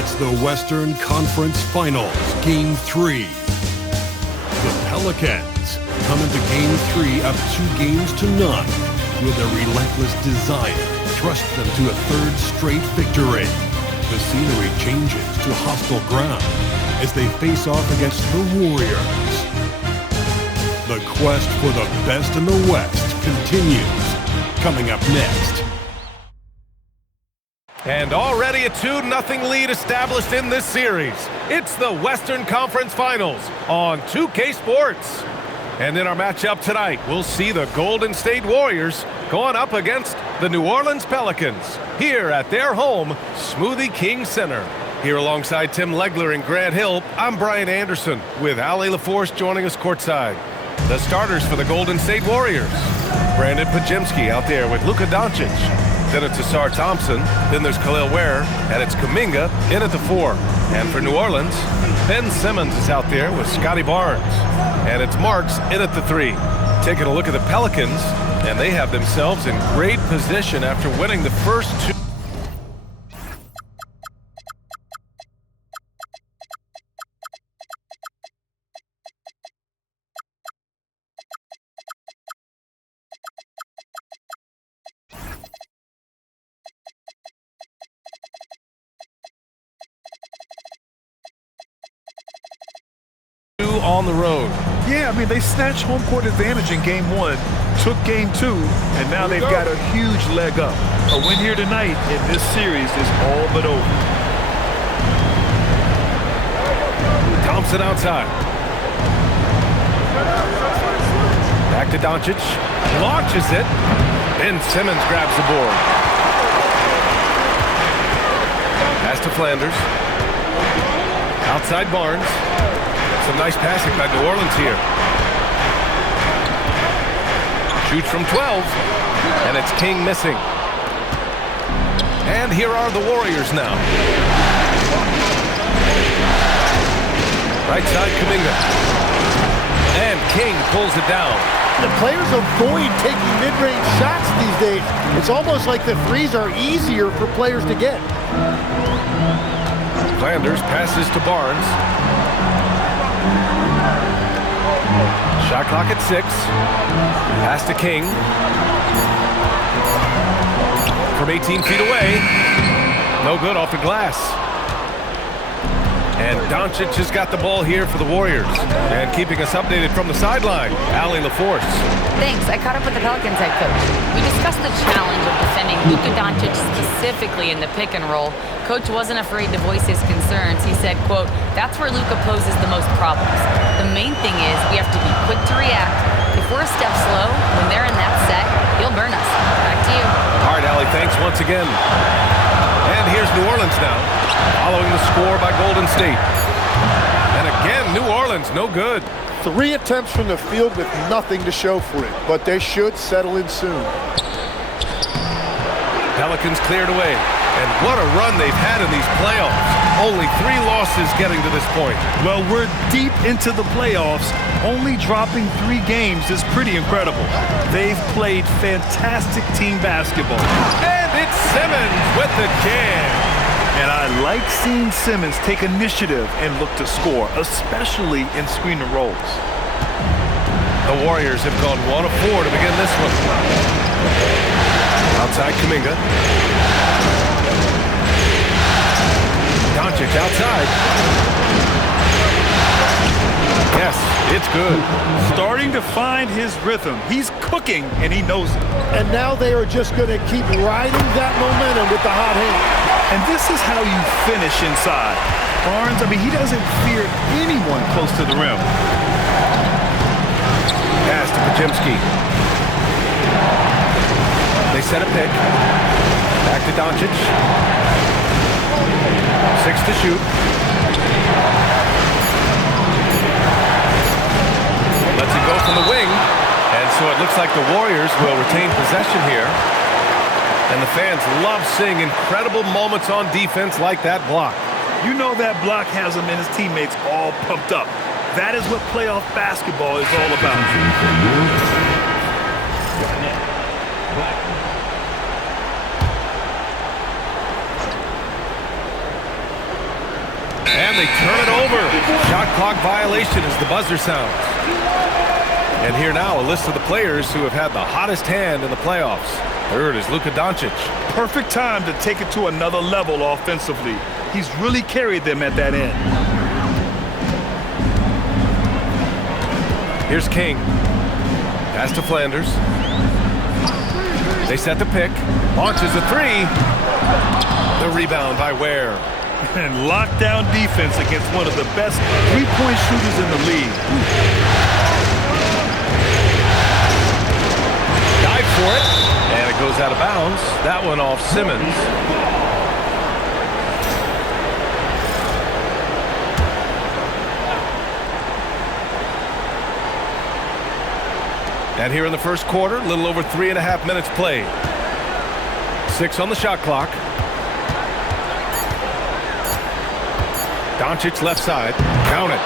It's the Western Conference Finals, Game 3. The Pelicans come into Game 3 up 2-0 with a relentless desire thrust them to a third straight victory. The scenery changes to hostile ground as they face off against the Warriors. The quest for the best in the West continues. Coming up next. And already a 2-0 lead established in this series. It's the Western Conference Finals on 2K Sports. And in our matchup tonight, we'll see the Golden State Warriors going up against the New Orleans Pelicans here at their home, Smoothie King Center. Here alongside Tim Legler and Grant Hill, I'm Brian Anderson with Ali LaForce joining us courtside. The starters for the Golden State Warriors. Brandon Pajemski out there with Luka Doncic. Then it's Asar Thompson. Then there's Khalil Ware. And it's Kuminga in at the 4. And for New Orleans, Ben Simmons is out there with Scotty Barnes. And it's Marks in at the 3. Taking a look at the Pelicans, and they have themselves in great position after winning the first 2. On the road. Yeah, I mean, they snatched home court advantage in Game 1, took Game 2, and now they've got a huge leg up. A win here tonight in this series is all but over. Thompson outside. Back to Doncic. Launches it. Ben Simmons grabs the board. Pass to Flanders. Outside Barnes. Some nice passing by New Orleans here. Shoots from 12, and it's King missing. And here are the Warriors now. Right side, Kuminga. And King pulls it down. The players avoid taking mid-range shots these days. It's almost like the threes are easier for players to get. Flanders passes to Barnes. Shot clock at 6. Pass to King. From 18 feet away. No good off the glass. And Doncic has got the ball here for the Warriors. And keeping us updated from the sideline, Ali LaForce. Thanks. I caught up with the Pelicans head coach. We discussed the challenge of defending Luka Doncic specifically in the pick and roll. Coach wasn't afraid to voice his concerns. He said, quote, "That's where Luka poses the most problems. The main thing is we have to be quick to react. If we're a step slow, when they're in that set, he'll burn us." Back to you. All right, Ali, thanks once again. And here's New Orleans now, following the score by Golden State. And again, New Orleans, no good. 3 attempts from the field with nothing to show for it, but they should settle in soon. Pelicans cleared away. And what a run they've had in these playoffs. Only 3 losses getting to this point. Well, we're deep into the playoffs. Only dropping 3 games is pretty incredible. They've played fantastic team basketball. And it's Simmons with the jam. And I like seeing Simmons take initiative and look to score, especially in screen and rolls. The Warriors have gone 1 of 4 to begin this one. Outside Kuminga. Doncic outside. Yes, it's good. Starting to find his rhythm. He's cooking, and he knows it. And now they are just going to keep riding that momentum with the hot hand. And this is how you finish inside. Barnes, I mean, he doesn't fear anyone close to the rim. Pass to Pajemski. They set a pick. Back to Doncic. 6 to shoot. Lets it go from the wing. And so it looks like the Warriors will retain possession here. And the fans love seeing incredible moments on defense like that block. You know that block has him and his teammates all pumped up. That is what playoff basketball is all about. And they turn it over. Shot clock violation as the buzzer sounds. And here now, a list of the players who have had the hottest hand in the playoffs. Third is Luka Doncic. Perfect time to take it to another level offensively. He's really carried them at that end. Here's King. Pass to Flanders. They set the pick. Launches a three. The rebound by Ware. And lockdown defense against one of the best three-point shooters in the league. Dive for it. And it goes out of bounds. That one off Simmons. And here in the first quarter, a little over 3.5 minutes played. 6 on the shot clock. Doncic left side. Count it.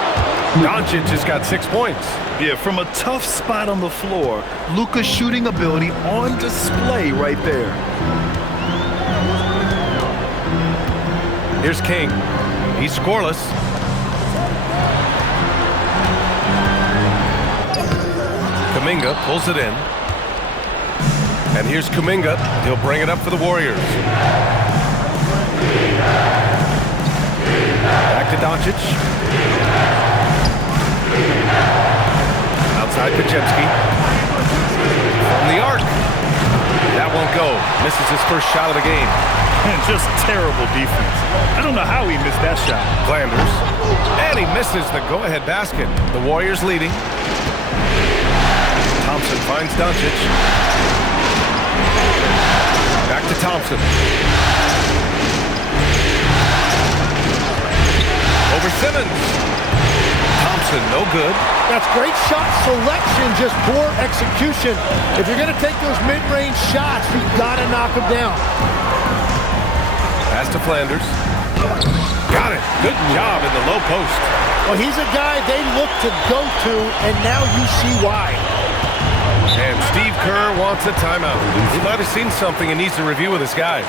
Doncic has got 6 points. Yeah, from a tough spot on the floor, Luka's shooting ability on display right there. Here's King. He's scoreless. Kuminga pulls it in. And here's Kuminga. He'll bring it up for the Warriors. Back to Doncic. Outside Pelicans. From the arc. That won't go. Misses his first shot of the game. And just terrible defense. I don't know how he missed that shot. Flanders. And he misses the go-ahead basket. The Warriors leading. Thompson finds Doncic. Back to Thompson. Over Simmons. Thompson, no good. That's great shot selection, just poor execution. If you're going to take those mid-range shots, you've got to knock them down. Pass to Flanders. Got it. Good job in the low post. Well, he's a guy they look to go to, and now you see why. And Steve Kerr wants a timeout. He might have seen something and needs to review with his guys.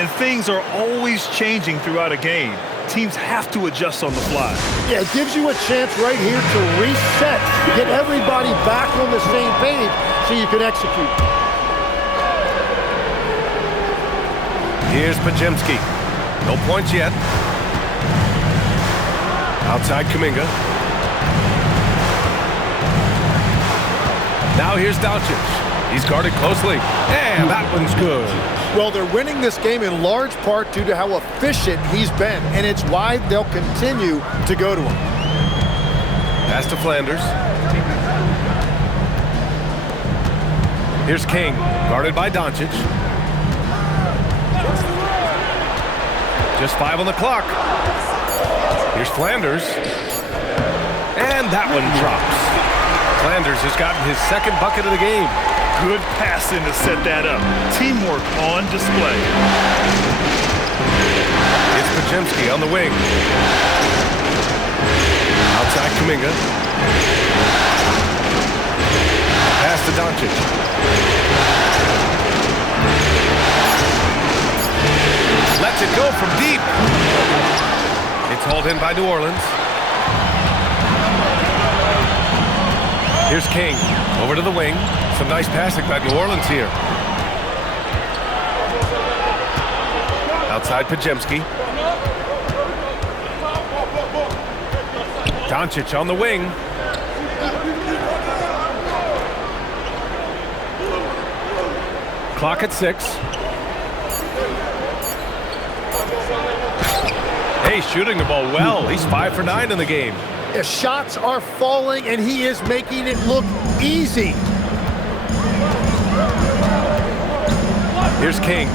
And things are always changing throughout a game. Teams have to adjust on the fly. Yeah, it gives you a chance right here to reset, get everybody back on the same page so you can execute. Here's Pajemski. No points yet. Outside Kuminga. Now here's Doncic. He's guarded closely. And that one's good. Well, they're winning this game in large part due to how efficient he's been, and it's why they'll continue to go to him. Pass to Flanders. Here's King, guarded by Doncic. Just 5 on the clock. Here's Flanders. And that one drops. Flanders has gotten his second bucket of the game. Good passing to set that up. Teamwork on display. It's Pajemski on the wing. Outside Kuminga. Pass to Doncic. Lets it go from deep. It's hauled in by New Orleans. Here's King. Over to the wing. Some nice passing by New Orleans here. Outside Pajemski. Doncic on the wing. Clock at 6. Hey, shooting the ball well. He's 5 for 9 in the game. The shots are falling, and he is making it look easy. Here's King.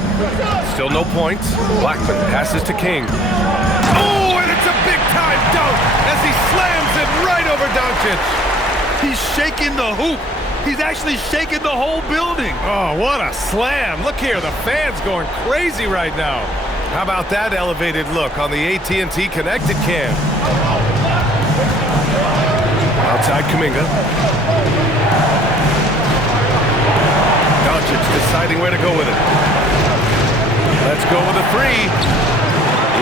Still no points. Blackman passes to King. Oh, and it's a big-time dunk as he slams it right over Doncic. He's shaking the hoop. He's actually shaking the whole building. Oh, what a slam. Look here, the fans going crazy right now. How about that elevated look on the AT&T Connected Cam? Outside Kuminga. Doncic deciding where to go with it. Let's go with a 3.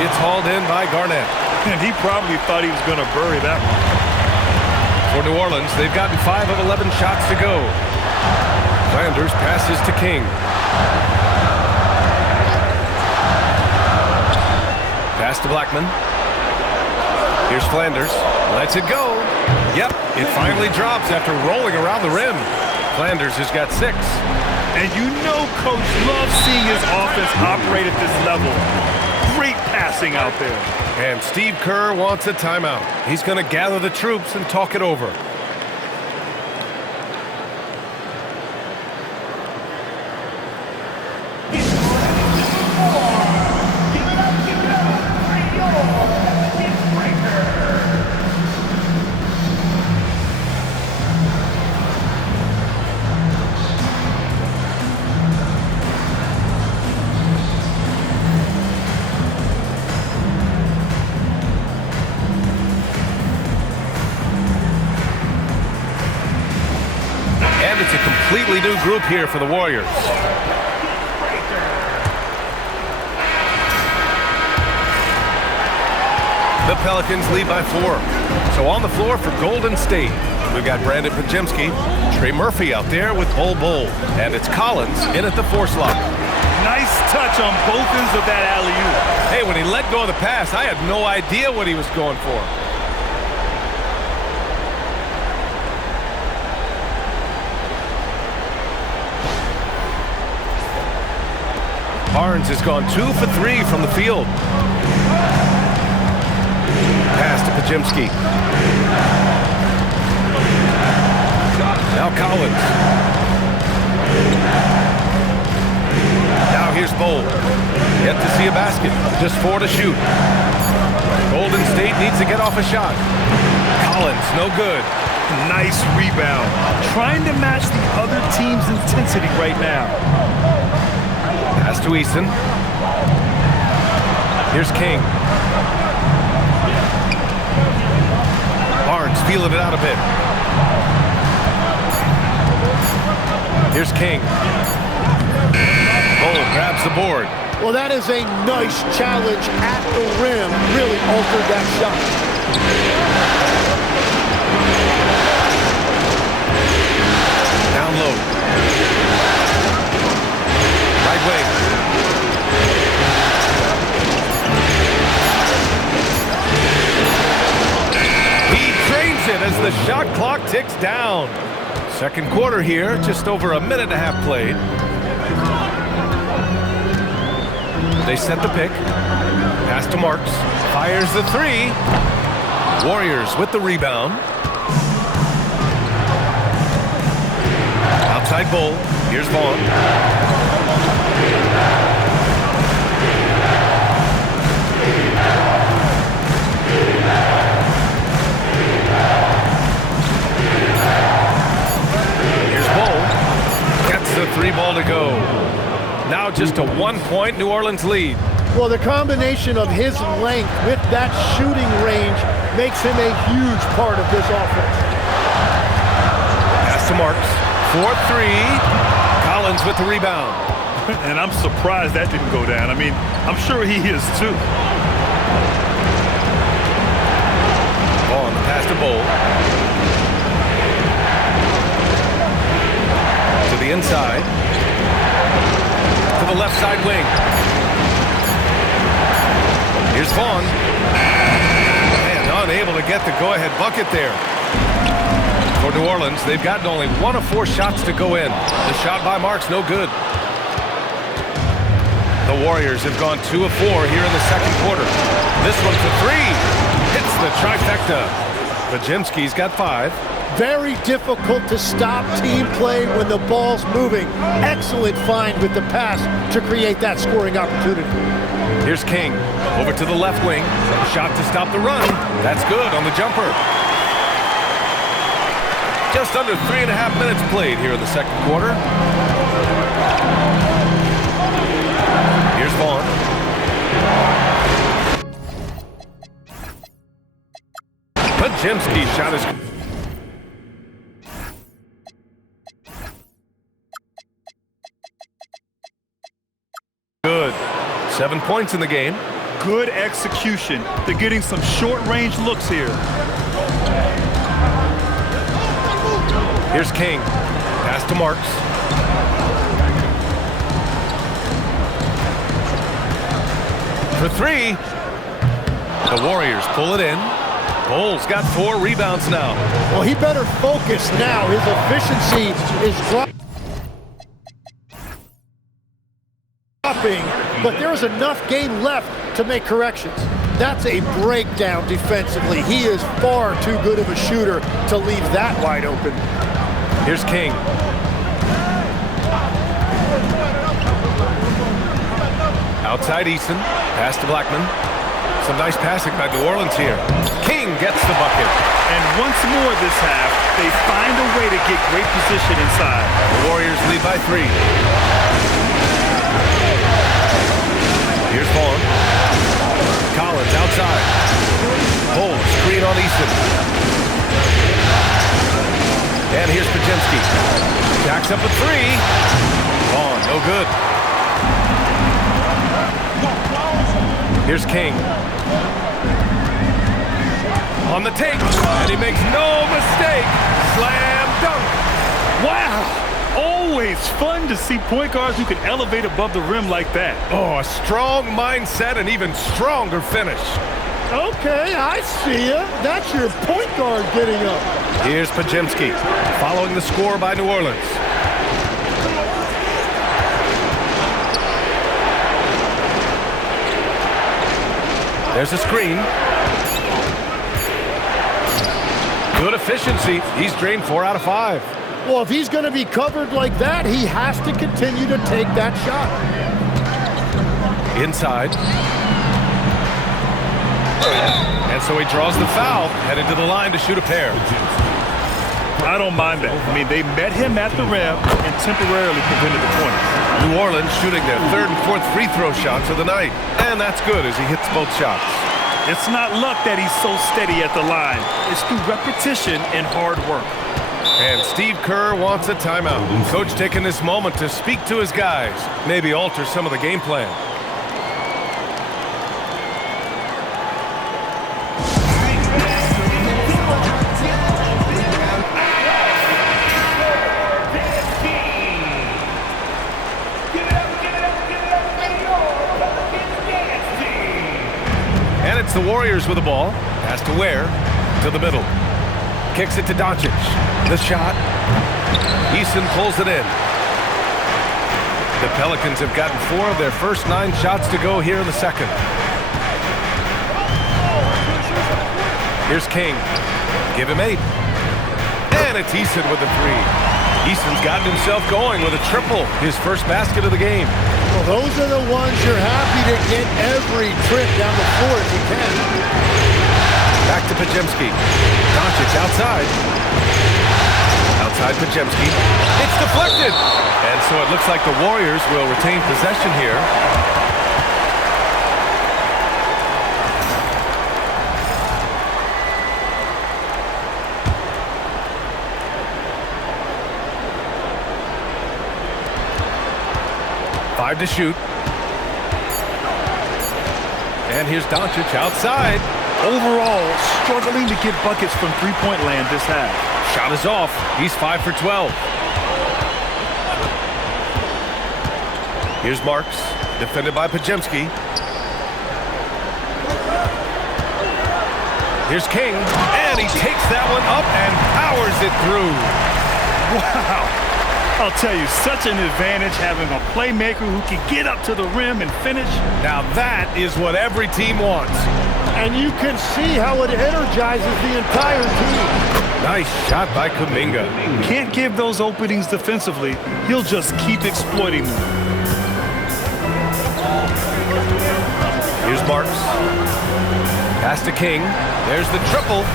It's hauled in by Garnett. And he probably thought he was going to bury that one. For New Orleans, they've gotten 5 of 11 shots to go. Flanders passes to King. Pass to Blackman. Here's Flanders. Lets it go. Yep, it finally drops after rolling around the rim. Flanders has got 6. And you know Coach loves seeing his offense operate at this level. Great passing out there. And Steve Kerr wants a timeout. He's going to gather the troops and talk it over. And it's a completely new group here for the Warriors. The Pelicans lead by 4. So on the floor for Golden State, we've got Brandon Pajemski, Trey Murphy out there with Bull, and it's Collins in at the 4 slot. Nice touch on both ends of that alley-oop. Hey, when he let go of the pass, I had no idea what he was going for. Barnes has gone 2 for 3 from the field. Pass to Pajemski. Now Collins. Now here's Bull. Yet to see a basket. Just 4 to shoot. Golden State needs to get off a shot. Collins, no good. Nice rebound. Trying to match the other team's intensity right now. Pass to Easton. Here's King. Barnes feeling it out a bit. Here's King. Bull grabs the board. Well, that is a nice challenge at the rim. Really altered that shot. Down low. Right wing. He drains it as the shot clock ticks down. Second quarter here, just over a minute and a half played. They set the pick. Pass to Marks. Fires the 3. Warriors with the rebound. Outside Bull. Here's Vaughn. Here's Bull. Gets the 3 ball to go. Now just a 1-point New Orleans lead. Well, the combination of his length with that shooting range makes him a huge part of this offense. Pass to Marks. 4-3. Collins with the rebound. And I'm surprised that didn't go down. I mean, I'm sure he is too. Ball on the pass to Bull. To the inside. To the left side wing. Here's Vaughn. And unable to get the go-ahead bucket there. For New Orleans, they've gotten only 1 of 4 shots to go in. The shot by Marks, no good. The Warriors have gone 2 of 4 here in the second quarter. This one for 3. Hits the trifecta. Pajemski's got 5. Very difficult to stop team play when the ball's moving. Excellent find with the pass to create that scoring opportunity. Here's King. Over to the left wing. Shot to stop the run. That's good on the jumper. Just under 3.5 minutes played here in the second quarter. Here's Vaughn. Pajemski shot is good. 7 points in the game. Good execution. They're getting some short-range looks here. Here's King. Pass to Marks. For three. The Warriors pull it in. Bull's got 4 rebounds now. Well, he better focus now. His efficiency is dropping, but there's enough game left to make corrections. That's a breakdown defensively. He is far too good of a shooter to leave that wide open. Here's King. Outside Eason. Pass to Blackman. Some nice passing by New Orleans here. King gets the bucket. And once more this half, they find a way to get great position inside. The Warriors lead by 3. Here's Vaughn. Collins outside. Bull screen on Eason. And here's Pajemski. Jacks up a 3. Vaughn, no good. Here's King. On the take, and he makes no mistake. Slam dunk. Wow! Always fun to see point guards who can elevate above the rim like that. Oh, a strong mindset and even stronger finish. Okay, I see ya. That's your point guard getting up. Here's Pajemski, following the score by New Orleans. There's a screen. Good efficiency. He's drained 4 out of 5. Well, if he's going to be covered like that, he has to continue to take that shot. Inside. And so he draws the foul, headed to the line to shoot a pair. I don't mind that. I mean, they met him at the rim and temporarily prevented the points. New Orleans shooting their 3rd and 4th free throw shots of the night. And that's good as he hits both shots. It's not luck that he's so steady at the line. It's through repetition and hard work. And Steve Kerr wants a timeout. Coach taking this moment to speak to his guys, maybe alter some of the game plan. And it's the Warriors with the ball. Pass to Ware, to the middle. Kicks it to Doncic. The shot. Eason pulls it in. The Pelicans have gotten 4 of their first 9 shots to go here in the second. Here's King. Give him 8. And it's Eason with the 3. Eason's gotten himself going with a triple, his first basket of the game. Well, those are the ones you're happy to get every trip down the floor if you can. Back to Pajemski. Doncic outside. Outside Pajemski. It's deflected. And so it looks like the Warriors will retain possession here. Five to shoot. And here's Doncic outside. Overall, struggling to get buckets from three-point land this half. Shot is off. He's 5 for 12. Here's Marks, defended by Pajemski. Here's King, and he takes that one up and powers it through. Wow. I'll tell you, such an advantage having a playmaker who can get up to the rim and finish. Now that is what every team wants. And you can see how it energizes the entire team. Nice shot by Kuminga. Can't give those openings defensively. He'll just keep exploiting them. Here's Marks. Pass to King. There's the triple.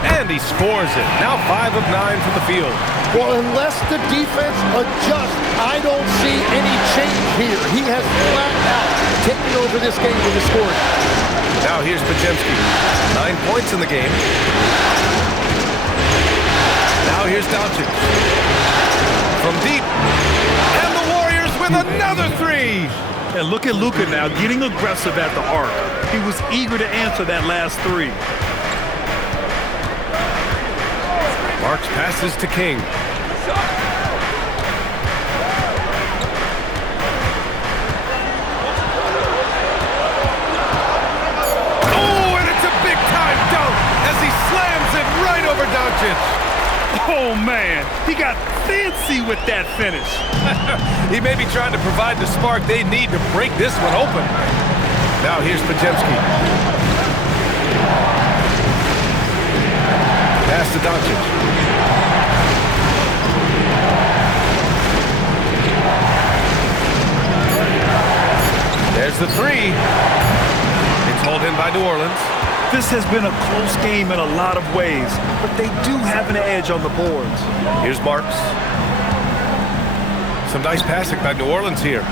And he scores it. Now 5 of 9 from the field. Well, unless the defense adjusts, I don't see any change here. He has flat out taken over this game with the scoring. Now here's Pajemski. 9 points in the game. Now here's Doncic. From deep. And the Warriors with another 3. And look at Luka now getting aggressive at the arc. He was eager to answer that last three. Marks passes to King. Oh, and it's a big-time dunk as he slams it right over Doncic. Oh, man, he got fancy with that finish. He may be trying to provide the spark they need to break this one open. Now here's Pajemski. Pass to Doncic. There's the three. It's hauled in by New Orleans. This has been a close game in a lot of ways, but they do have an edge on the boards. Here's Marks. Some nice passing by New Orleans here.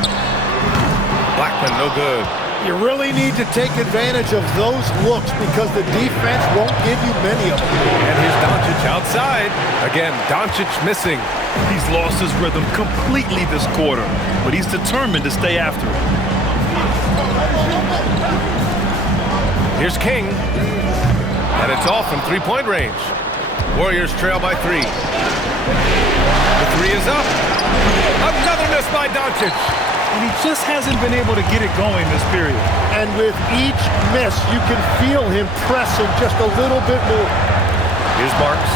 Blackman, no good. You really need to take advantage of those looks because the defense won't give you many of them. And here's Doncic outside. Again, Doncic missing. He's lost his rhythm completely this quarter, but he's determined to stay after it. Here's King. And it's off from three-point range. Warriors trail by 3. The three is up. Another miss by Doncic. And he just hasn't been able to get it going this period. And with each miss, you can feel him pressing just a little bit more. Here's Marks.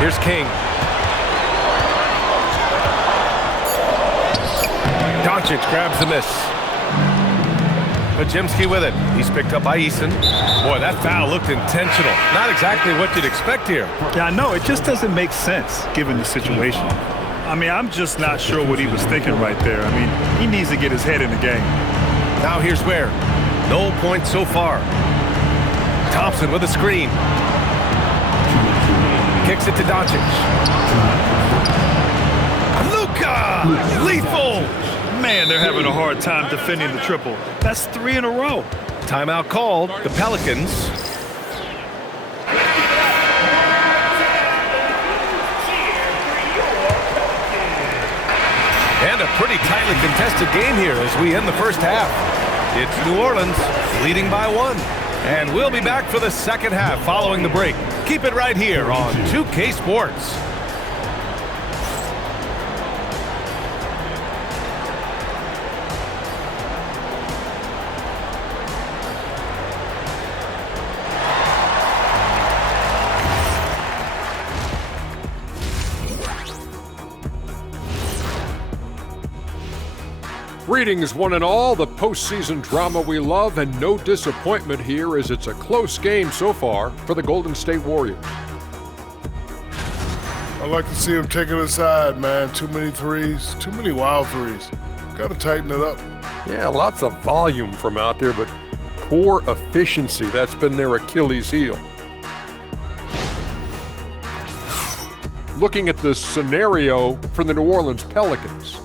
Here's King. Doncic grabs the miss. Pajemski with it. He's picked up by Eason. Boy, that foul looked intentional. Not exactly what you'd expect here. Yeah, I know. It just doesn't make sense given the situation. I mean, I'm just not sure what he was thinking right there. I mean, he needs to get his head in the game. Now here's Ware. No points so far. Thompson with a screen. Kicks it to Doncic. Luka! Lethal! Man, they're having a hard time defending the triple. That's 3 in a row. Timeout called. The Pelicans. And a pretty tightly contested game here as we end the first half. It's New Orleans leading by 1. And we'll be back for the second half following the break. Keep it right here on 2K Sports. Greetings, one and all. The postseason drama we love, and no disappointment here as it's a close game so far for the Golden State Warriors. I like to see him take it aside, man. Too many threes, too many wild threes. Got to tighten it up. Yeah, lots of volume from out there, but poor efficiency. That's been their Achilles heel. Looking at the scenario for the New Orleans Pelicans.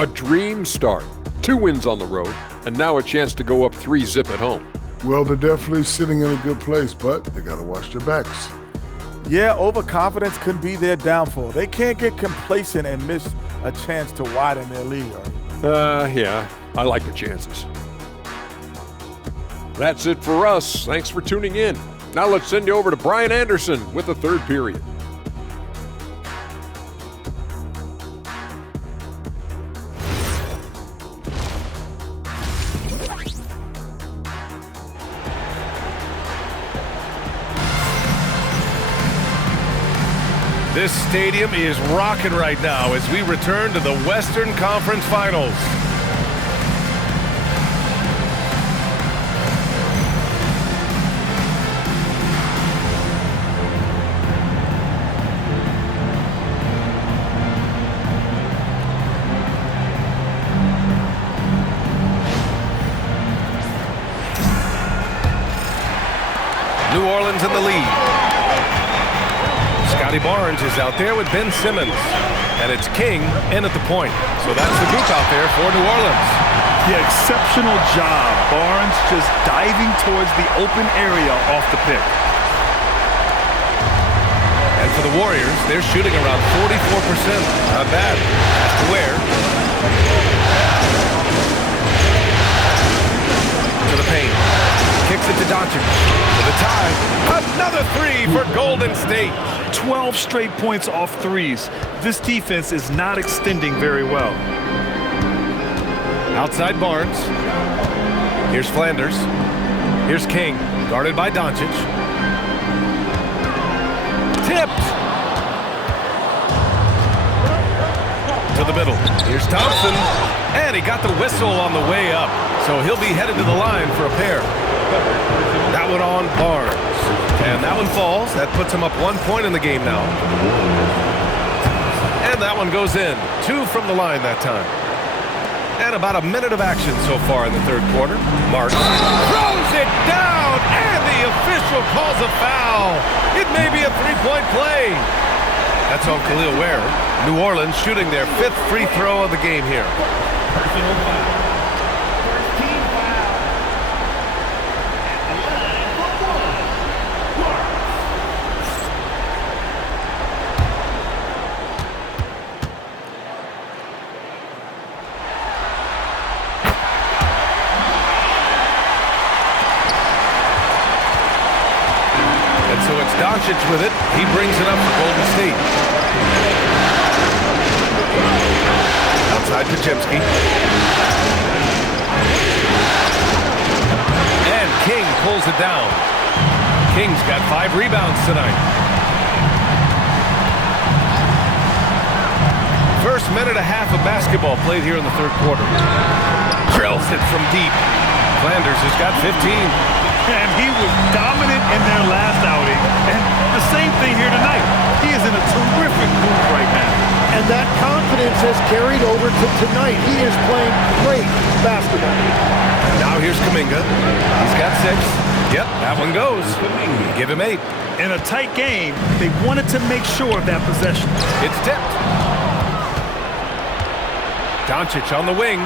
A dream start. 2 wins on the road, and now a chance to go up 3-zip at home. Well, they're definitely sitting in a good place, but they got to watch their backs. Yeah, overconfidence could be their downfall. They can't get complacent and miss a chance to widen their lead. Yeah, I like the chances. That's it for us. Thanks for tuning in. Now let's send you over to Brian Anderson with the third period. This stadium is rocking right now as we return to the Western Conference Finals. New Orleans in the lead. Scotty Barnes is out there with Ben Simmons. And it's King in at the point. So that's the group out there for New Orleans. Yeah, exceptional job. Barnes just diving towards the open area off the pick. And for For the Warriors, they're shooting around 44%. Not bad. Pass to Ware. To the paint. Kicks it to Doncic. For the tie. Another three for Golden State. 12 straight points off threes. This defense is not extending very well. Outside Barnes. Here's Flanders. Here's King, guarded by Doncic. Tipped. To the middle. Here's Thompson. And he got the whistle on the way up. So he'll be headed to the line for a pair. That one on Barnes. And that one falls. That puts him up 1 point in the game now. And that one goes in. 2 from the line that time. And about a minute of action so far in the third quarter. Marks throws it down, and the official calls a foul. It may be a three-point play. That's on Khalil Ware. New Orleans shooting their 5th free throw of the game here. Doncic with it. He brings it up for Golden State. Outside Podziemski. And King pulls it down. King's got 5 rebounds tonight. First minute and a half of basketball played here in the third quarter. Drills it from deep. Flanders has got 15. And he was dominant in their last outing. And the same thing here tonight. He is in a terrific mood right now. And that confidence has carried over to tonight. He is playing great basketball. Now here's Kuminga. He's got 6. Yep, that one goes. Give him 8. In a tight game, they wanted to make sure of that possession. It's tipped. Doncic on the wing.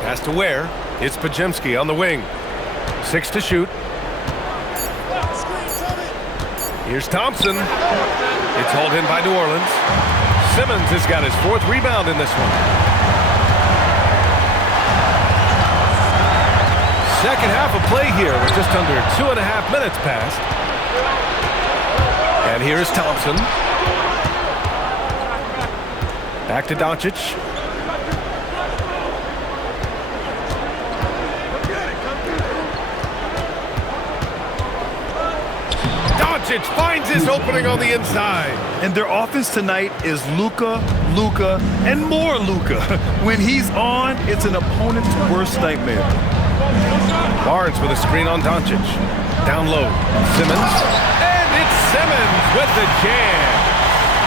Pass to Ware. It's Podziemski on the wing. 6 to shoot. Here's Thompson. It's hauled in by New Orleans. Simmons has got his 4th rebound in this one. Second half of play here with just under 2.5 minutes passed. And here is Thompson. Back to Doncic. Doncic finds his opening on the inside. And their offense tonight is Luka, and more Luka. When he's on, it's an opponent's worst nightmare. Barnes with a screen on Doncic. Down low. Simmons. And it's Simmons with the jam.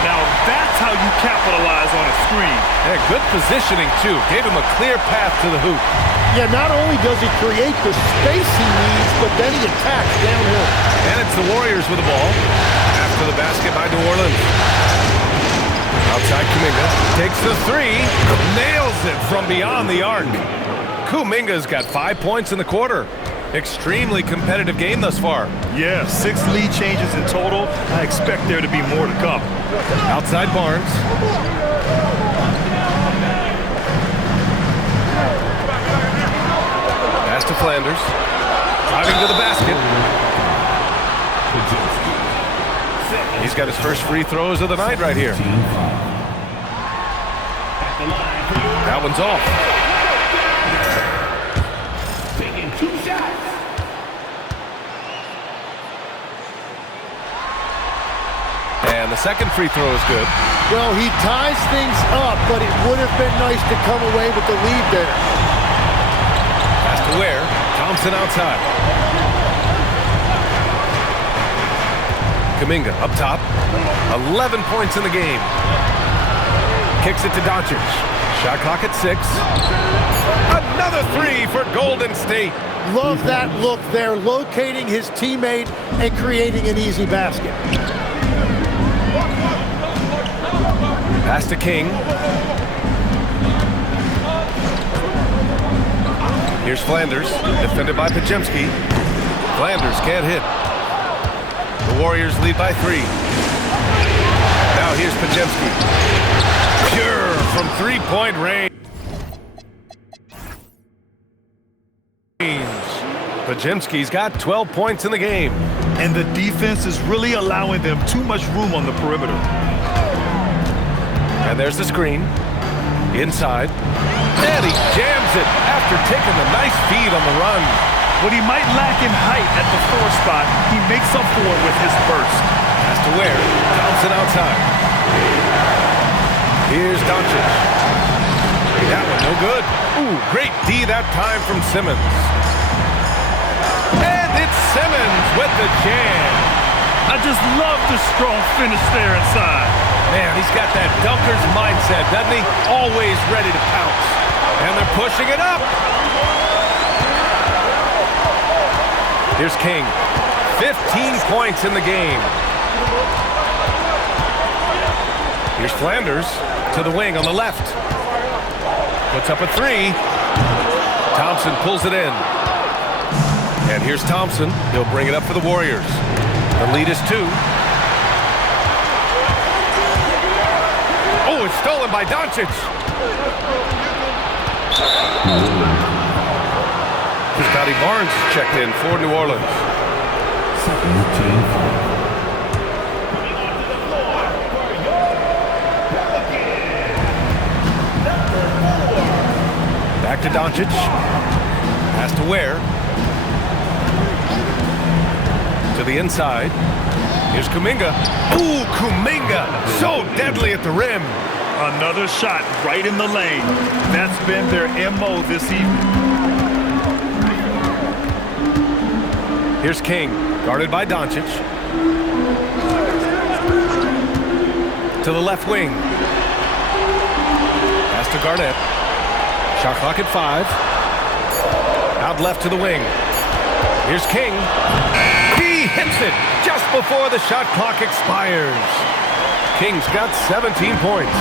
Now that's how you capitalize on a screen. Yeah, good positioning, too. Gave him a clear path to the hoop. Yeah, not only does he create the space he needs, but then he attacks downhill. And it's the Warriors with the ball. After the basket by New Orleans. Outside Kuminga. Takes the 3. Nails it from beyond the arc. Kuminga's got 5 points in the quarter. Extremely competitive game thus far. Yeah, 6 lead changes in total. I expect there to be more to come. Outside Barnes. Pass to Flanders. Driving to the basket. He's got his first free throws of the night right here. That one's off. And the second free throw is good. Well, he ties things up, but it would have been nice to come away with the lead there. Pass to Ware. Thompson outside. Kuminga up top. 11 points in the game. Kicks it to Doncic. Shot clock at 6. Another 3 for Golden State. Love that look there, locating his teammate and creating an easy basket. Pass to King. Here's Flanders, defended by Pajemski. Flanders can't hit. The Warriors lead by 3. Now here's Pajemski. Pure from three-point range. Pajemski's got 12 points in the game. And the defense is really allowing them too much room on the perimeter. And there's the screen. Inside. And he jams it after taking the nice feed on the run. What he might lack in height at the 4 spot, he makes up for it with his burst. Has to wear. Thompson outside. Here's Doncic. That one no good. Ooh, great D that time from Simmons. And it's Simmons with the jam. I just love the strong finish there inside. Man, he's got that dunker's mindset, doesn't he? Always ready to pounce. And they're pushing it up. Here's King. 15 points in the game. Here's Flanders to the wing on the left. Puts up a 3. Thompson pulls it in. And here's Thompson. He'll bring it up for the Warriors. The lead is 2. Oh, it's stolen by Doncic. Scotty Barnes checked in for New Orleans. Back to Doncic. Has to Ware. To the inside. Here's Kuminga. Ooh, Kuminga. So deadly at the rim. Another shot right in the lane. That's been their MO this evening. Here's King, guarded by Doncic. To the left wing. Pass to Garnett. Shot clock at 5. Out left to the wing. Here's King. He hits it just before the shot clock expires. King's got 17 points.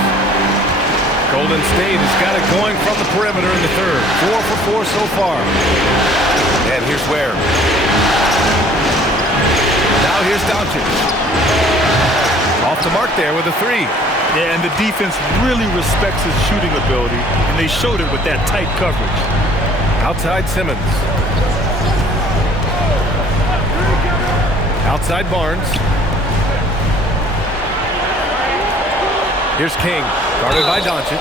Golden State has got it going from the perimeter in the third. 4 for 4 so far. And here's Ware. Now here's Doncic. Off the mark there with a 3. Yeah, and the defense really respects his shooting ability, and they showed it with that tight coverage. Outside Simmons. Outside Barnes. Here's King, guarded by Doncic.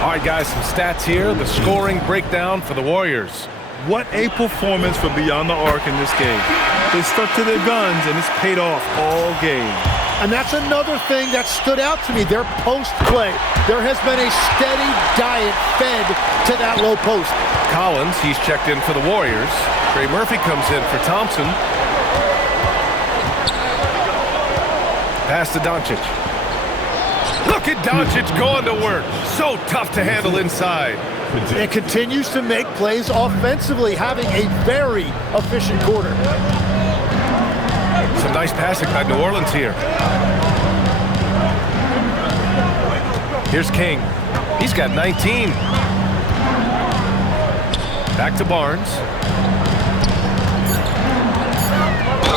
All right, guys, some stats here. The scoring breakdown for the Warriors. What a performance from beyond the arc in this game. They stuck to their guns, and it's paid off all game. And that's another thing that stood out to me, their post play. There has been a steady diet fed to that low post. Collins, he's checked in for the Warriors. Trey Murphy comes in for Thompson. Pass to Doncic. Look at Doncic going to work. So tough to handle inside. And continues to make plays offensively, having a very efficient quarter. Some nice passing by New Orleans here. Here's King. He's got 19. Back to Barnes.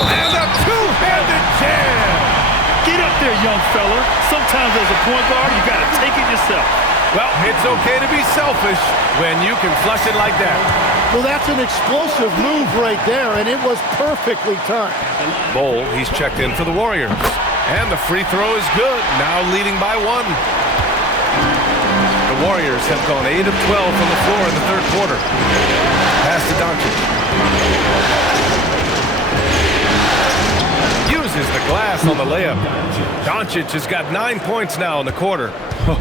And a two-handed jam. Get up there, young fella. Sometimes as a point guard, you got to take it yourself. Well, it's okay to be selfish when you can flush it like that. Well, that's an explosive move right there, and it was perfectly timed. Bol, he's checked in for the Warriors. And the free throw is good, now leading by 1. The Warriors have gone 8 of 12 from the floor in the third quarter. Pass to Doncic. Uses the glass on the layup. Doncic has got 9 points now in the quarter.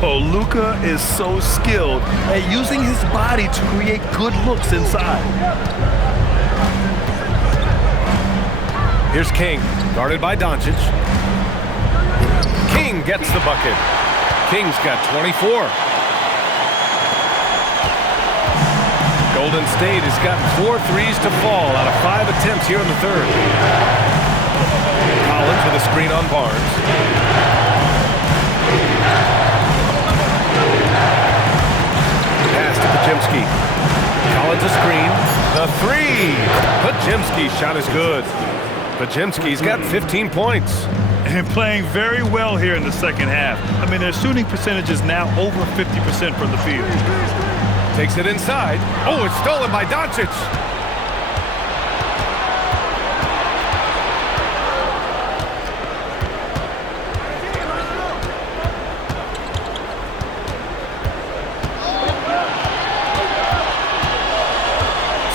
Oh, Luka is so skilled at using his body to create good looks inside. Here's King, guarded by Doncic. King gets the bucket. King's got 24. Golden State has gotten 4 threes to fall out of 5 attempts here in the third. Collins with a screen on Barnes. The three. Pajemski's shot is good. Pajemski's got 15 points. And playing very well here in the second half. I mean, their shooting percentage is now over 50% from the field. Takes it inside. Oh, it's stolen by Doncic.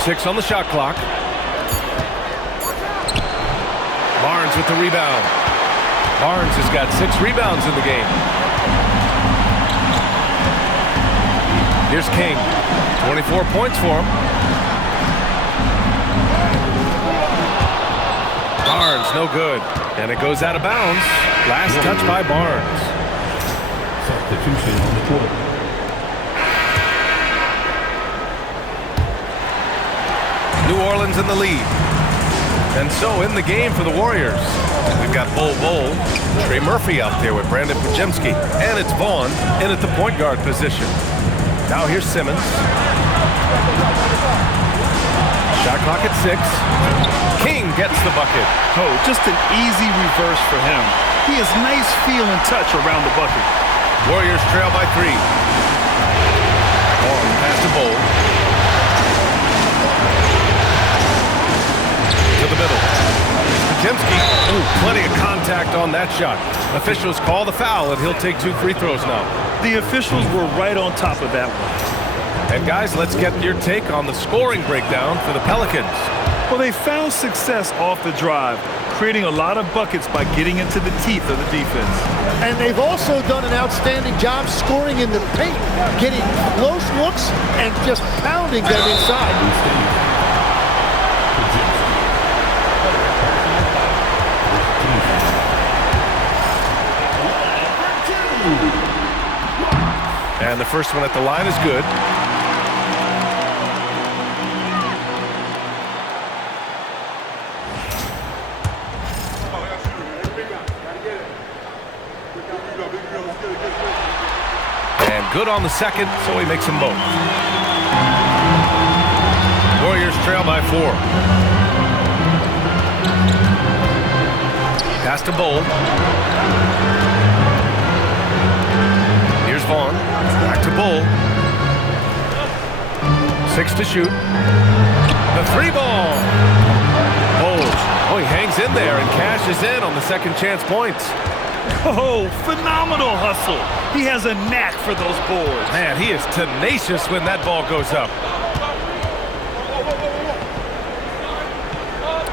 Six on the shot clock. Barnes with the rebound. Barnes has got 6 rebounds in the game. Here's King. 24 points for him. Barnes, no good. And it goes out of bounds. Last touch by Barnes. Substitution on the court. New Orleans in the lead. And so in the game for the Warriors, we've got Bol, Trey Murphy out there with Brandon Pajemski, and it's Vaughn in at the point guard position. Now here's Simmons. Shot clock at 6. King gets the bucket. Oh, just an easy reverse for him. He has nice feel and touch around the bucket. Warriors trail by 3. Vaughn pass to Bol. To the middle. Pajemski, plenty of contact on that shot. Officials call the foul, and he'll take 2 free throws now. The officials were right on top of that one. And guys, let's get your take on the scoring breakdown for the Pelicans. Well, they found success off the drive, creating a lot of buckets by getting into the teeth of the defense. And they've also done an outstanding job scoring in the paint, getting close looks and just pounding them inside. And the first one at the line is good. And good on the second, so he makes them both. Warriors trail by 4. Pass to Bol. Here's Vaughn. Back to Bol. 6 to shoot. The 3-ball. Bol. Oh, he hangs in there and cashes in on the second chance points. Oh, phenomenal hustle. He has a knack for those boards. Man, he is tenacious when that ball goes up.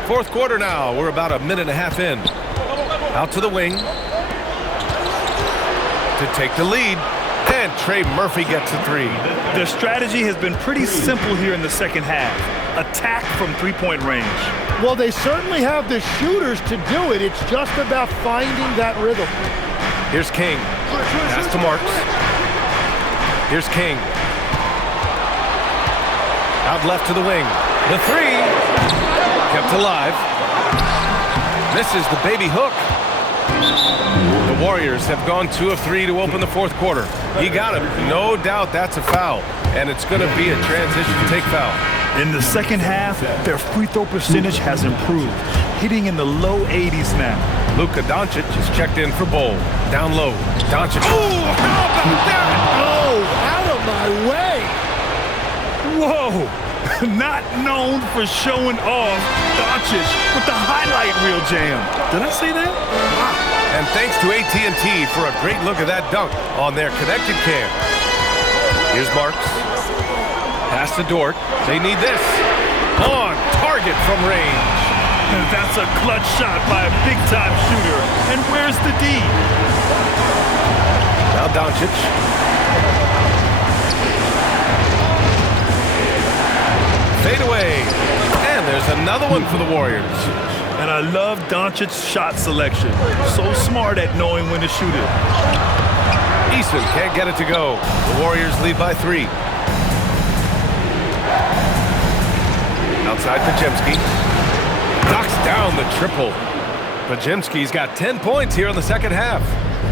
Fourth quarter now. We're about a minute and a half in. Out to the wing. To take the lead. And Trey Murphy gets a 3. Their strategy has been pretty simple here in the second half. Attack from three-point range. Well, they certainly have the shooters to do it. It's just about finding that rhythm. Here's King. Pass to Marks. Here's King. Out left to the wing. The 3. Kept alive. Misses the baby hook. The Warriors have gone 2 of 3 to open the fourth quarter. He got it. No doubt that's a foul. And it's going to be a transition take foul. In the second half, their free throw percentage has improved, hitting in the low 80s now. Luka Doncic is checked in for Bol. Down low. Doncic. Oh, how about that? Oh, out of my way. Whoa. Not known for showing off, Doncic with the highlight reel jam. Did I say that? Wow. And thanks to AT&T for a great look at that dunk on their connected cam. Here's Marks. Pass to Dort. They need this. On target from range. And that's a clutch shot by a big-time shooter. And where's the D? Now Doncic. Fade away. And there's another one for the Warriors. And I love Doncic's shot selection. So smart at knowing when to shoot it. Eason can't get it to go. The Warriors lead by 3. Outside Pajemski. Knocks down the triple. Pajemski's got 10 points here in the second half.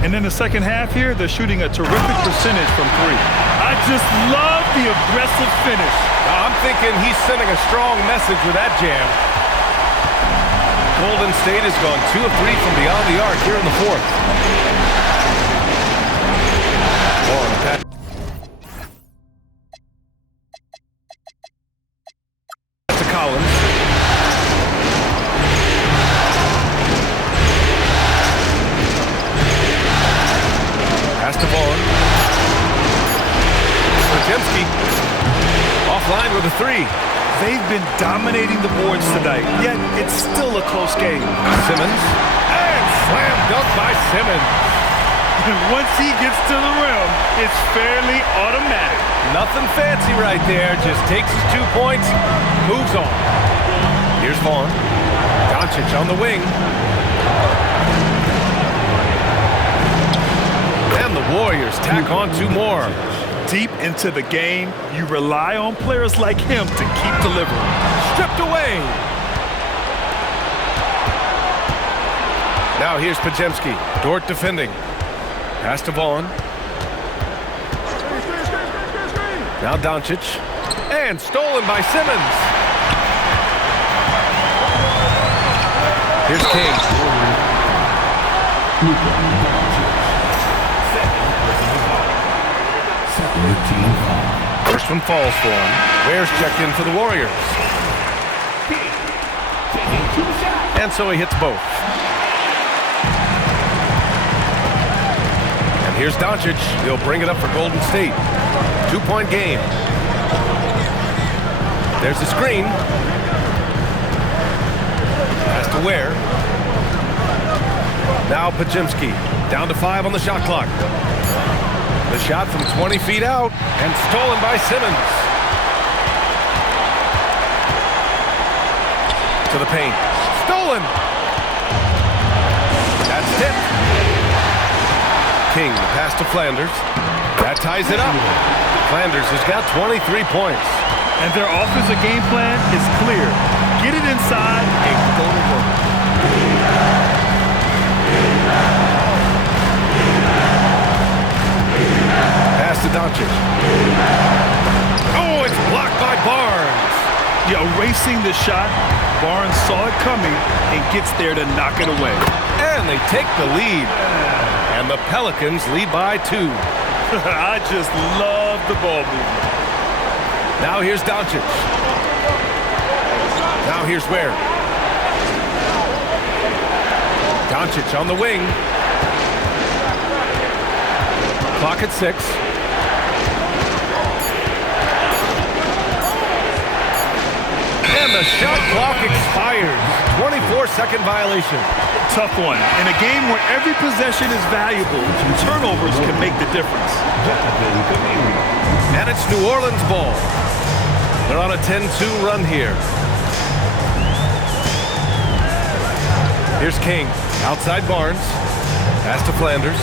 And in the second half here, they're shooting a terrific percentage from 3. I just love the aggressive finish. I'm thinking he's sending a strong message with that jam. Golden State has gone 2 of 3 from beyond the arc here in the fourth. To Collins. Pass to Vaughn. Podziemski. Offline with a 3. They've been dominating the boards tonight, yet it's still a close game. Simmons. And slam dunk by Simmons. Once he gets to the rim, it's fairly automatic. Nothing fancy right there. Just takes his 2 points, moves on. Here's Vaughn. Doncic on the wing. And the Warriors tack on 2 more. Deep into the game, you rely on players like him to keep delivering. Stripped away. Now here's Podziemski. Dort defending. Pass to Vaughn. Now Doncic. And stolen by Simmons. Here's King. First one falls for him. Ware's checked in for the Warriors. And so he hits both. And here's Doncic. He'll bring it up for Golden State. 2-point game. There's the screen. Pass to Ware. Now Podziemski. Down to 5 on the shot clock. The shot from 20 feet out and stolen by Simmons. To the paint. Stolen. That's tipped. King, the pass to Flanders. That ties it up. Flanders has got 23 points. And their offensive game plan is clear. Get it inside and go to work. Pass to Doncic. Oh, it's blocked by Barnes. Yeah, erasing the shot. Barnes saw it coming and gets there to knock it away. And they take the lead. And the Pelicans lead by 2. I just love the ball movement. Now here's Doncic. Now here's Ware. Doncic on the wing. Clock at 6. And the shot clock expires. 24-second violation. Tough one. In a game where every possession is valuable, turnovers can make the difference. And it's New Orleans ball. They're on a 10-2 run here. Here's King. Outside Barnes. Pass to Flanders.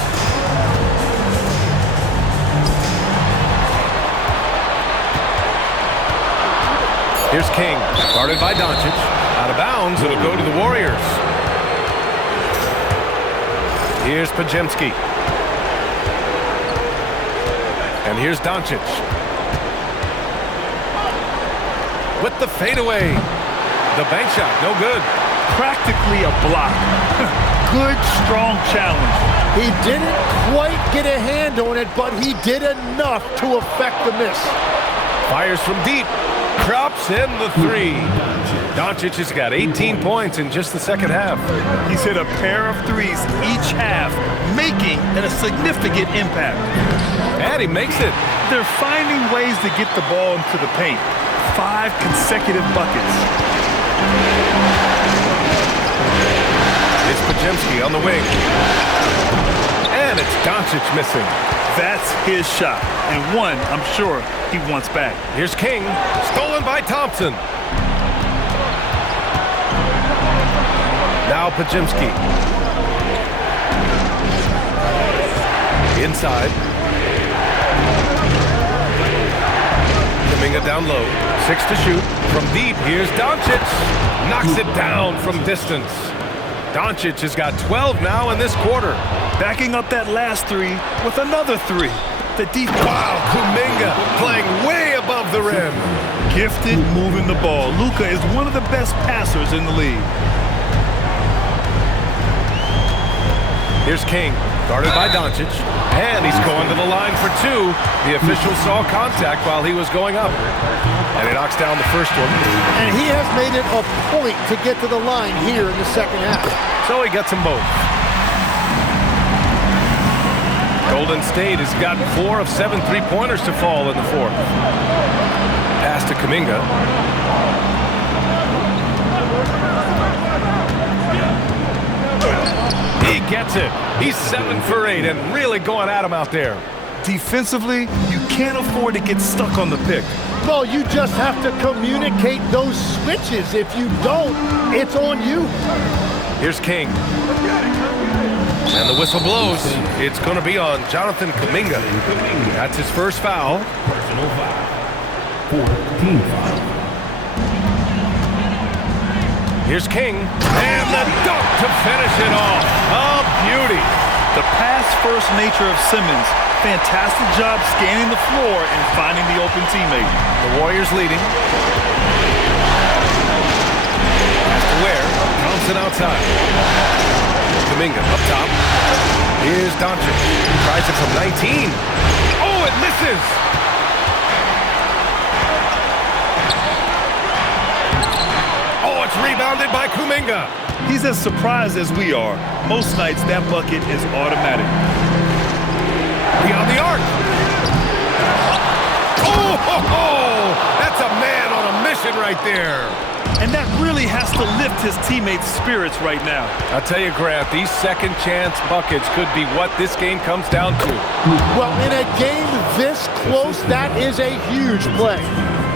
Here's King. Guarded by Doncic. Out of bounds. It'll go to the Warriors. Here's Podziemski. And here's Doncic. With the fadeaway. The bank shot, no good. Practically a block. Good, strong challenge. He didn't quite get a hand on it, but he did enough to affect the miss. Fires from deep. Drops in the 3. Doncic has got 18 points in just the second half. He's hit a pair of threes each half, making a significant impact. And he makes it. They're finding ways to get the ball into the paint. 5 consecutive buckets. It's Podziemski on the wing. And it's Doncic missing. That's his shot, and one I'm sure he wants back. Here's King, stolen by Thompson. Now Podziemski. Inside. Kuminga down low. 6 to shoot. From deep, here's Doncic. Knocks it down from distance. Doncic has got 12 now in this quarter. Backing up that last 3 with another 3. The defense. Wow, Kuminga playing way above the rim. Gifted moving the ball. Luka is one of the best passers in the league. Here's King, guarded by Doncic, and he's going to the line for two. The official saw contact while he was going up, and he knocks down the first one. And he has made it a point to get to the line here in the second half. So he gets them both. Golden State has gotten 4 of 7 three-pointers to fall in the fourth. Pass to Kuminga. He gets it. He's 7 for 8 and really going at him out there. Defensively, you can't afford to get stuck on the pick. Well, you just have to communicate those switches. If you don't, it's on you. Here's King. And the whistle blows. It's going to be on Jonathan Kuminga. That's his first foul. Personal foul. 4th team foul. Here's King. And the dunk to finish it off. A beauty. The pass-first nature of Simmons. Fantastic job scanning the floor and finding the open teammate. The Warriors leading. Pass to Ware. Thompson outside. Kuminga up top. Here's Doncic. Tries it from 19. Oh, it misses. Oh, it's rebounded by Kuminga. He's as surprised as we are. Most nights, that bucket is automatic. Beyond the arc. Oh, ho, ho. That's a man on a mission right there. And that really has to lift his teammates' spirits right now. I'll tell you, Grant, these second chance buckets could be what this game comes down to. Well, in a game this close, that is a huge play.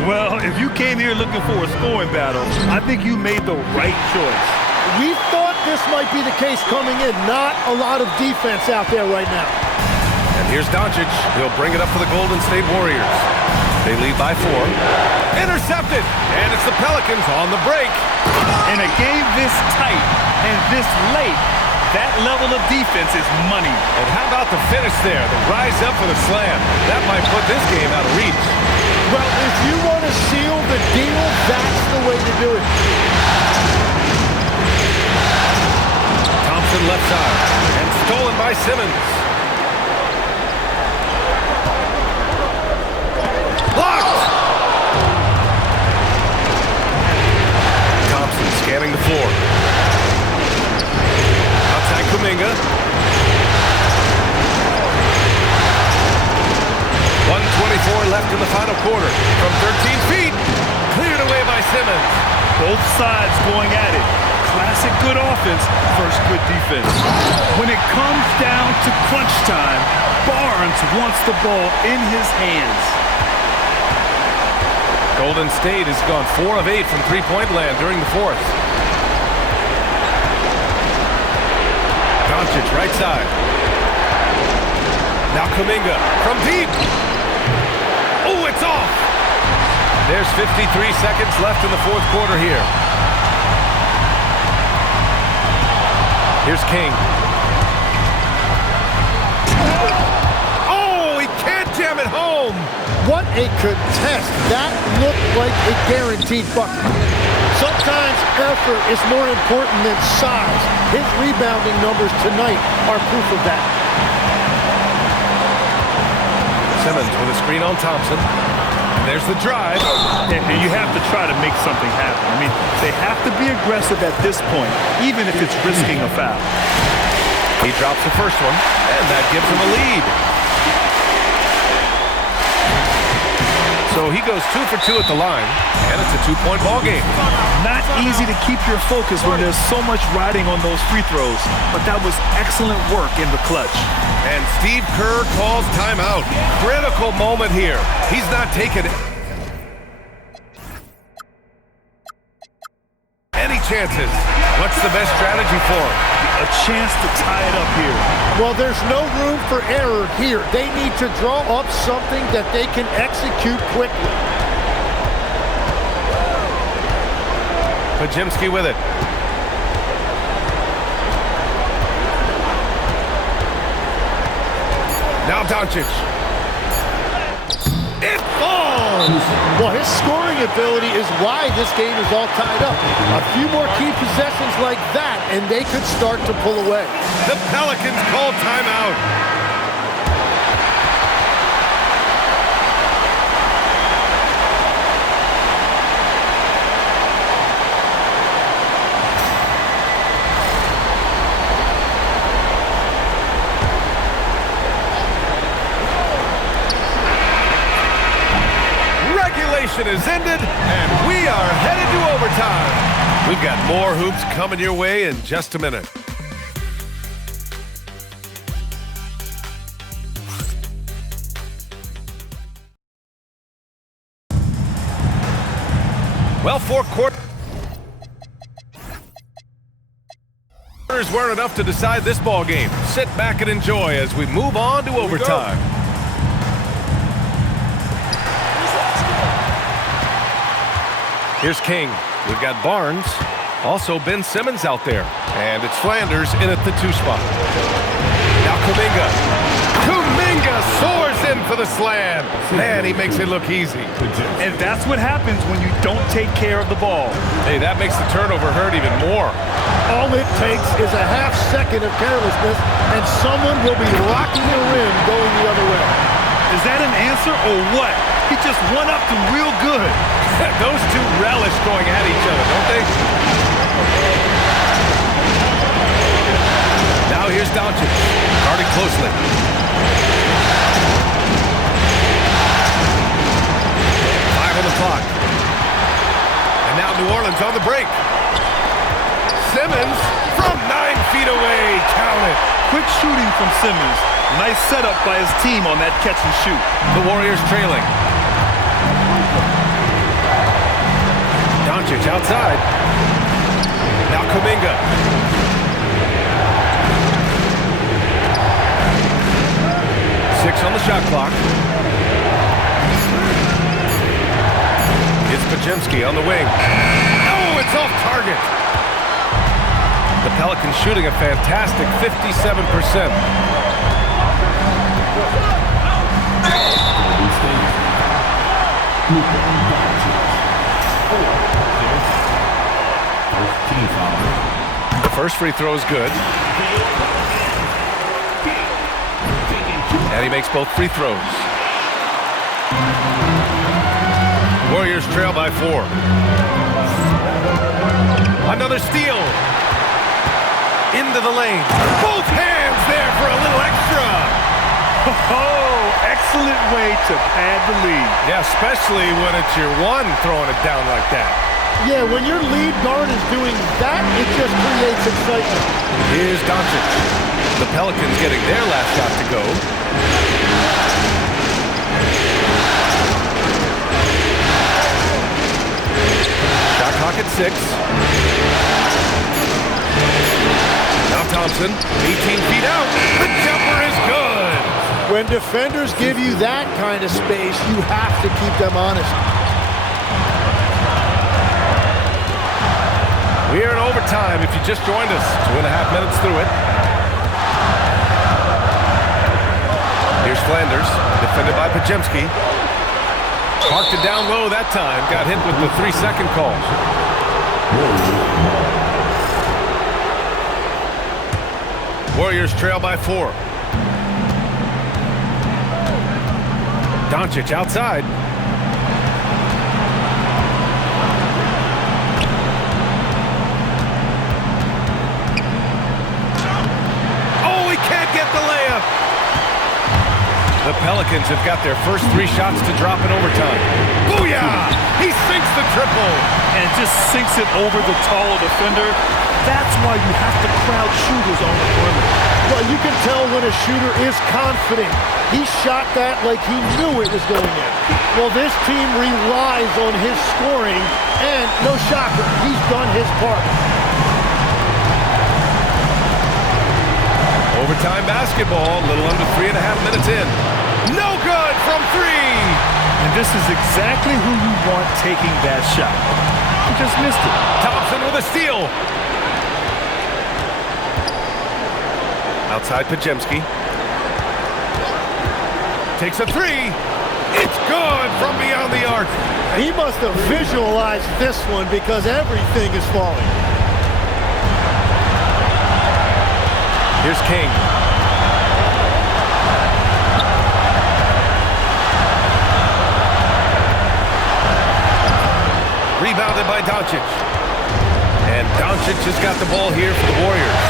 Well, if you came here looking for a scoring battle, I think you made the right choice. We thought this might be the case coming in. Not a lot of defense out there right now. And here's Doncic. He'll bring it up for the Golden State Warriors. They lead by 4. Intercepted! And it's the Pelicans on the break. In a game this tight and this late, that level of defense is money. And how about the finish there? The rise up for the slam. That might put this game out of reach. Well, if you want to seal the deal, that's the way to do it. Thompson left side. And stolen by Simmons. Blocked! Thompson scanning the floor. Outside Kuminga. 1:24 left in the final quarter. From 13 feet. Cleared away by Simmons. Both sides going at it. Classic good offense versus good defense. When it comes down to crunch time, Barnes wants the ball in his hands. Golden State has gone 4 of 8 from three-point land during the fourth. Doncic, right side. Now Kuminga from deep. Oh, it's off. There's 53 seconds left in the fourth quarter here. Here's King. Oh, he can't jam it home. What a contest. That looked like a guaranteed bucket. Sometimes effort is more important than size. His rebounding numbers tonight are proof of that. Simmons with a screen on Thompson. And there's the drive. And you have to try to make something happen. I mean, they have to be aggressive at this point, even if it's risking a foul. He drops the first one, and that gives him a lead. So he goes 2 for 2 at the line, and it's a 2-point ball game. Not easy to keep your focus when there's so much riding on those free throws, but that was excellent work in the clutch. And Steve Kerr calls timeout. Critical moment here. He's not taking any chances. What's the best strategy for him? A chance to tie it up here. Well, there's no room for error here. They need to draw up something that they can execute quickly. Pajimski with it. Now Doncic. Well, his scoring ability is why this game is all tied up. A few more key possessions like that, and they could start to pull away. The Pelicans call timeout. Is ended, and we are headed to overtime. We've got more hoops coming your way in just a minute. Well, 4 quarters weren't enough to decide this ball game. Sit back and enjoy as we move on to overtime. Here's King. We've got Barnes. Also Ben Simmons out there. And it's Flanders in at the 2 spot. Now Kuminga. Kuminga soars in for the slam. Man, he makes it look easy. And that's what happens when you don't take care of the ball. Hey, that makes the turnover hurt even more. All it takes is a half second of carelessness, and someone will be rocking the rim going the other way. Is that an answer or what? He just went up them real good. Those two relish going at each other, don't they? Now here's Doncic, guarding closely. 5 on the clock. And now New Orleans on the break. Simmons from 9 feet away. Count it. Quick shooting from Simmons. Nice setup by his team on that catch and shoot. The Warriors trailing. Doncic outside. Now Kuminga. Six on the shot clock. It's Pajemski on the wing. Oh, it's off target. The Pelicans shooting a fantastic 57%. The first free throw is good. And he makes both free throws. Warriors trail by 4. Another steal. Into the lane. Both hands there for a little extra. Oh, excellent way to pad the lead. Yeah, especially when it's your one throwing it down like that. Yeah, when your lead guard is doing that, it just creates excitement. Here's Doncic. The Pelicans getting their last shot to go. Shot clock at 6. Now Thompson, 18 feet out. The jumper is good. When defenders give you that kind of space, you have to keep them honest. We are in overtime if you just joined us. 2.5 minutes through it. Here's Flanders, defended by Pajemski. Parked it down low that time. Got hit with the 3-second call. Warriors trail by 4. Doncic outside. Oh, he can't get the layup. The Pelicans have got their first 3 shots to drop in overtime. Booyah! He sinks the triple. And just sinks it over the taller defender. That's why you have to crowd shooters on the perimeter. Well, you can tell when a shooter is confident. He shot that like he knew it was going in. Well, this team relies on his scoring, and no shocker, he's done his part. Overtime basketball, a little under 3.5 minutes in. No good from 3. And this is exactly who you want taking that shot. He just missed it. Thompson with a steal. Outside Pajemski. Takes a 3. It's good from beyond the arc. He must have visualized this one because everything is falling. Here's King. Rebounded by Doncic. And Doncic has got the ball here for the Warriors.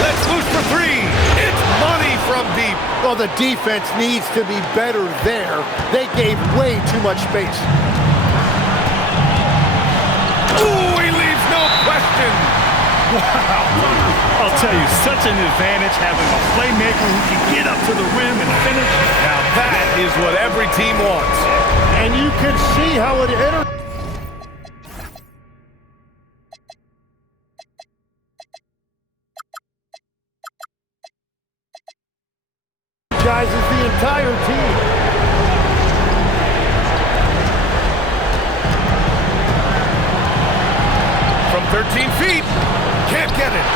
Let's loose for three. It's money from deep. Well, the defense needs to be better there. They gave way too much space. Ooh, he leaves no question. Wow. I'll tell you, such an advantage having a playmaker who can get up to the rim and finish. Now that is what every team wants. And you can see how it enters. Guys, is the entire team. From 13 feet, can't get it.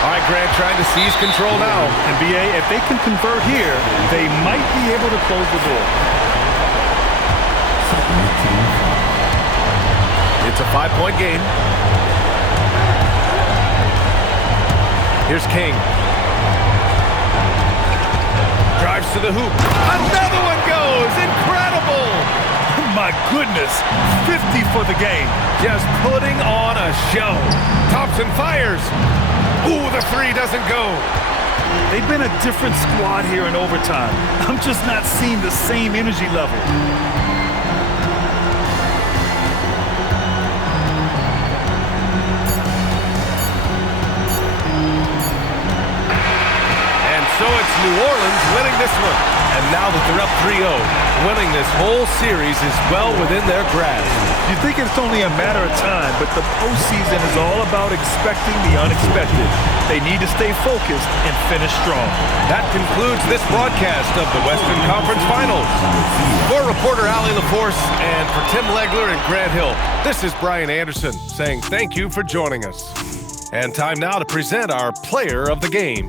All right, Grant trying to seize control now. NBA, if they can convert here, they might be able to close the door. It's a 5-point game. Here's King. Drives to the hoop. Another one goes. Incredible. My goodness, 50 for the game. Just putting on a show. Thompson fires. Ooh, the three doesn't go. They've been a different squad here in overtime. I'm just not seeing the same energy level. So it's New Orleans winning this one. And now that they're up 3-0, winning this whole series is well within their grasp. You think it's only a matter of time, but the postseason is all about expecting the unexpected. They need to stay focused and finish strong. That concludes this broadcast of the Western Conference Finals. For reporter Allie LaForce and for Tim Legler and Grant Hill, this is Brian Anderson saying thank you for joining us. And time now to present our player of the game.